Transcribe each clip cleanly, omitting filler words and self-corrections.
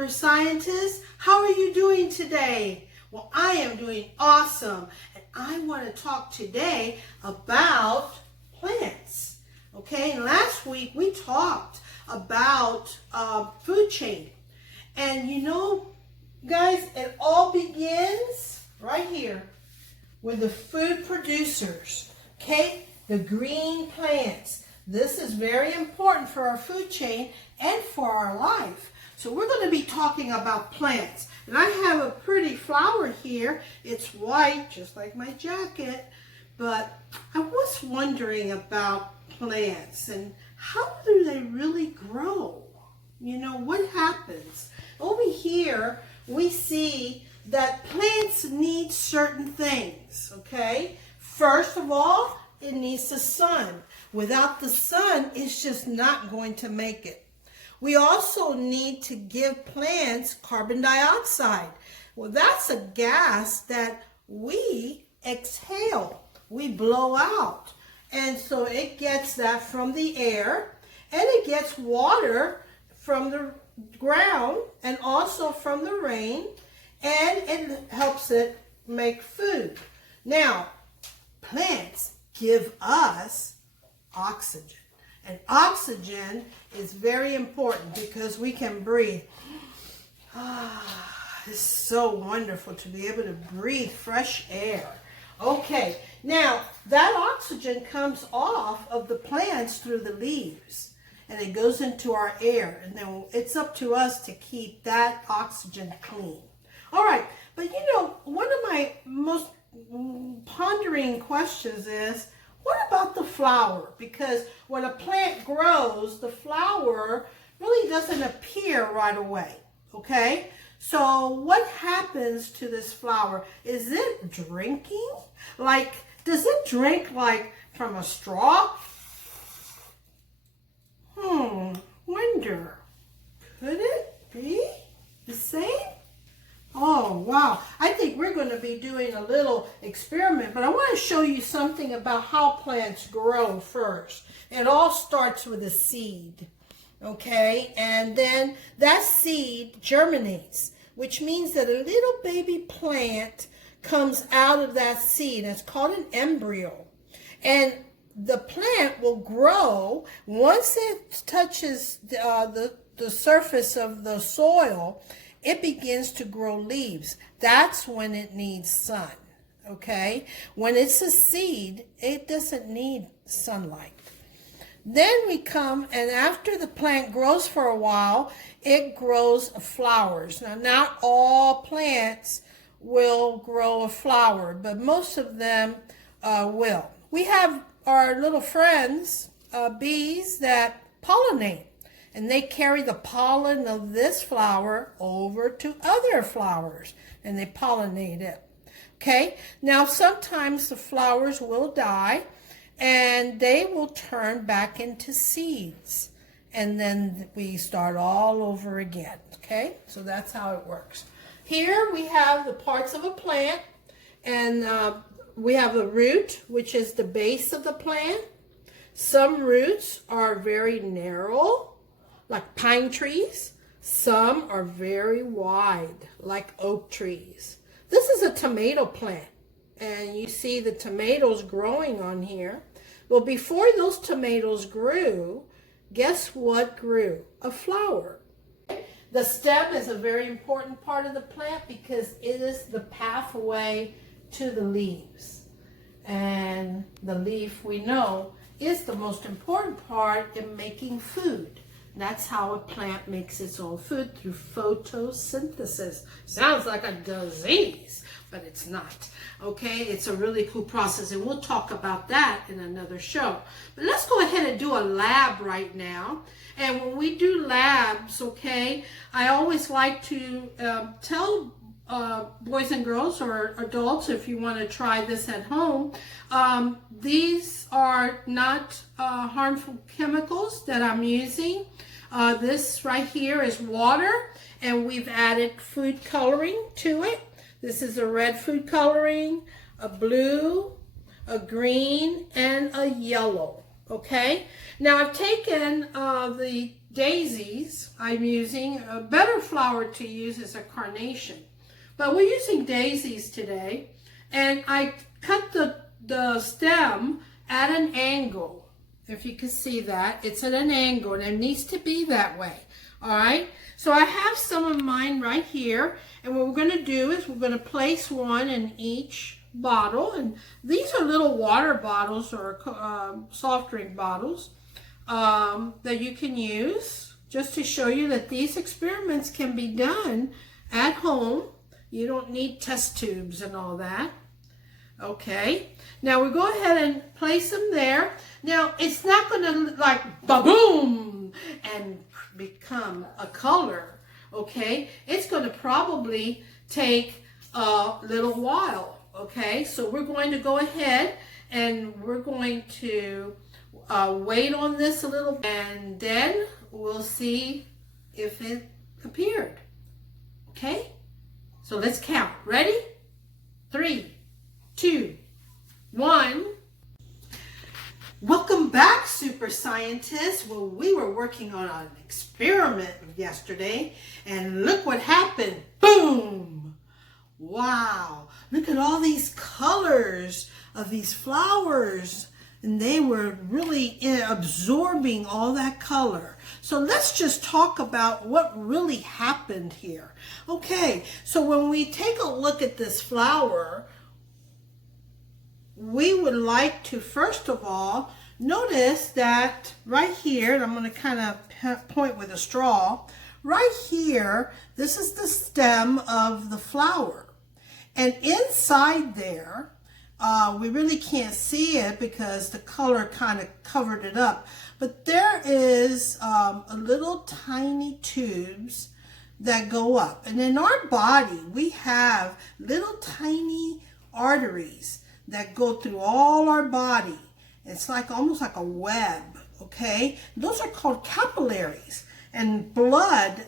super scientists. How are you doing today? Well, I am doing awesome. And I want to talk today about plants. Okay, and last week we talked about food chain. And you know, guys, it all begins right here with the food producers. Okay, the green plants. This is very important for our food chain and for our life. So we're going to be talking about plants. And I have a pretty flower here. It's white, just like my jacket. But I was wondering about plants and how do they really grow? You know, what happens? Over here, we see that plants need certain things, okay? First of all, it needs the sun. Without the sun, it's just not going to make it. We also need to give plants carbon dioxide. Well, that's a gas that we exhale, we blow out. And so it gets that from the air, and it gets water from the ground and also from the rain, and it helps it make food. Now, plants give us oxygen. And oxygen is very important because we can breathe. It's so wonderful to be able to breathe fresh air. Okay, now that oxygen comes off of the plants through the leaves and it goes into our air, and then it's up to us to keep that oxygen clean. All right, but you know, one of my most pondering questions is, what about the flower? Because when a plant grows, the flower really doesn't appear right away, okay? So what happens to this flower? Is it drinking? Like, does it drink like from a straw? Wonder. Could it be the same? Oh, wow. I think we're going to be doing a little experiment, but I want to show you something about how plants grow first. It all starts with a seed, okay? And then that seed germinates, which means that a little baby plant comes out of that seed. It's called an embryo. And the plant will grow once it touches the surface of the soil. It begins to grow leaves. That's when it needs sun, okay? When it's a seed, it doesn't need sunlight. Then we come, and after the plant grows for a while, it grows flowers. Now, not all plants will grow a flower, but most of them will. We have our little friends, bees, that pollinate. And they carry the pollen of this flower over to other flowers, and they pollinate it. Okay? Now, sometimes the flowers will die, and they will turn back into seeds. And then we start all over again. Okay? So that's how it works. Here we have the parts of a plant, and we have a root, which is the base of the plant. Some roots are very narrow, like pine trees. Some are very wide, like oak trees. This is a tomato plant, and you see the tomatoes growing on here. Well, before those tomatoes grew, guess what grew? A flower. The stem is a very important part of the plant because it is the pathway to the leaves. And the leaf, we know, is the most important part in making food. That's how a plant makes its own food, through photosynthesis. Sounds like a disease, but it's not. Okay, it's a really cool process, and we'll talk about that in another show. But let's go ahead and do a lab right now. And when we do labs, okay, I always like to tell boys and girls, or adults, if you want to try this at home, these are not harmful chemicals that I'm using. This right here is water, and we've added food coloring to it. This is a red food coloring, a blue, a green, and a yellow. Okay, now I've taken the daisies. I'm using a better flower to use is a carnation, but we're using daisies today, and I cut the stem at an angle. If you can see that, it's at an angle, and it needs to be that way. All right, so I have some of mine right here, and what we're going to do is we're going to place one in each bottle, and these are little water bottles or soft drink bottles that you can use just to show you that these experiments can be done at home. You don't need test tubes and all that. Okay, now we go ahead and place them there. Now it's not going to like ba-boom and become a color. Okay, it's going to probably take a little while. Okay, so we're going to go ahead and we're going to wait on this a little, and then we'll see if it appeared. Okay, so let's count. Ready? 3, 2, 1. Welcome back, super scientists. Well, we were working on an experiment yesterday, and look what happened. Boom! Wow, look at all these colors of these flowers, and they were really absorbing all that color. So let's just talk about what really happened here. Okay, so when we take a look at this flower, we would like to first of all notice that right here, and I'm going to kind of point with a straw, right here, this is the stem of the flower. And inside there, we really can't see it because the color kind of covered it up. But there is a little tiny tubes that go up. And in our body, we have little tiny arteries that go through all our body. It's like almost like a web, okay? Those are called capillaries. And blood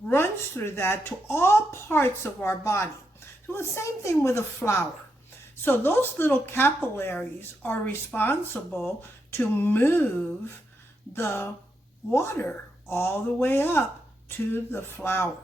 runs through that to all parts of our body. So the same thing with a flower. So those little capillaries are responsible to move the water all the way up to the flower.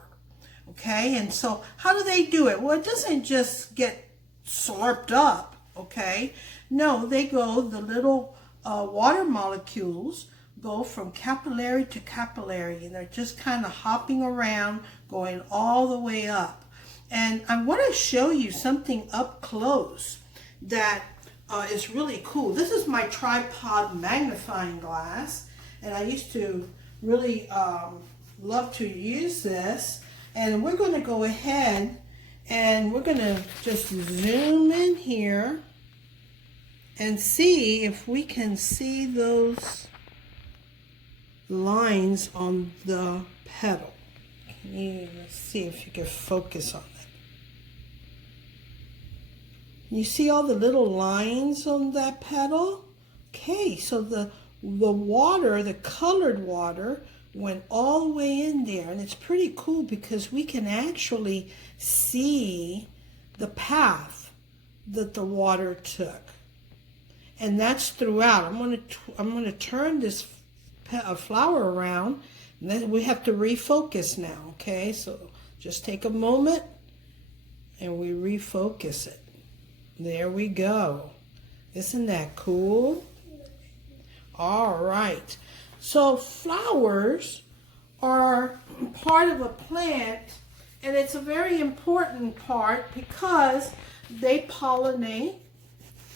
Okay, and so how do they do it? Well, it doesn't just get slurped up, okay? No, they go, the little water molecules go from capillary to capillary, and they're just kind of hopping around, going all the way up. And I want to show you something up close that is really cool. This is my tripod magnifying glass, and I used to really love to use this. And we're going to go ahead and we're going to just zoom in here and see if we can see those lines on the petal. Let's see if you can focus on it. You see all the little lines on that petal? Okay, so the water, the colored water, went all the way in there. And it's pretty cool because we can actually see the path that the water took. And that's throughout. I'm going to turn this flower around, and then we have to refocus now, okay? So just take a moment and we refocus it. There we go. Isn't that cool? All right. So flowers are part of a plant, and it's a very important part because they pollinate,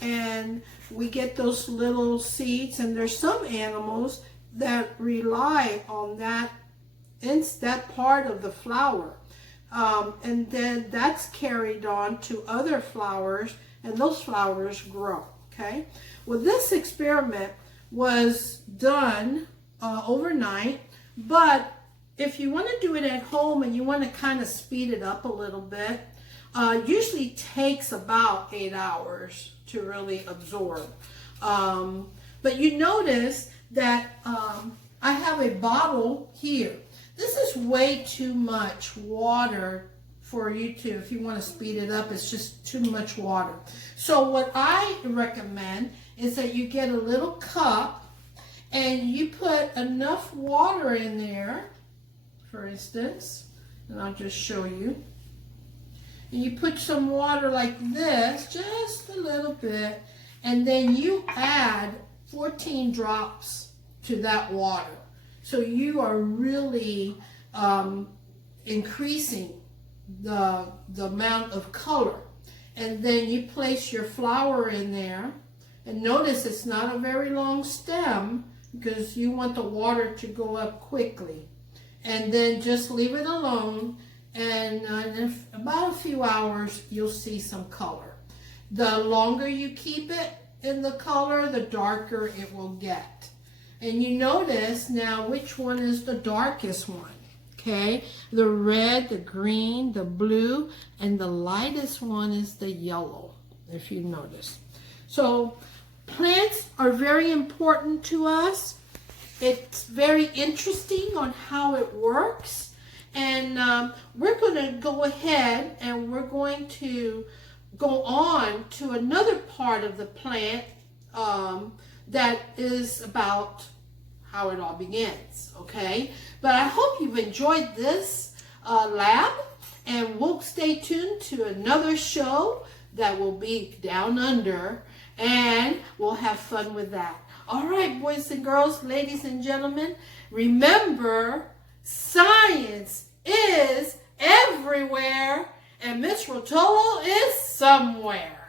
and we get those little seeds, and there's some animals that rely on that part of the flower. And then that's carried on to other flowers, and those flowers grow, okay? Well, this experiment was done overnight, but if you want to do it at home and you want to kind of speed it up a little bit, usually takes about 8 hours to really absorb. But you notice that I have a bottle here. This is way too much water for you to, if you want to speed it up, it's just too much water. So what I recommend is that you get a little cup and you put enough water in there, for instance, and I'll just show you. And you put some water like this, just a little bit, and then you add 14 drops to that water. So you are really increasing the amount of color. And then you place your flower in there. And notice it's not a very long stem because you want the water to go up quickly. And then just leave it alone. And in about a few hours, you'll see some color. The longer you keep it in the color, the darker it will get. And you notice now which one is the darkest one. Okay, the red, the green, the blue, and the lightest one is the yellow, if you notice. So plants are very important to us. It's very interesting on how it works. And we're going to go ahead and we're going to go on to another part of the plant that is about how it all begins, okay? But I hope you've enjoyed this lab, and we'll stay tuned to another show that will be down under, and we'll have fun with that. All right, boys and girls, ladies and gentlemen, remember, science is everywhere, and Miss Rotolo is somewhere.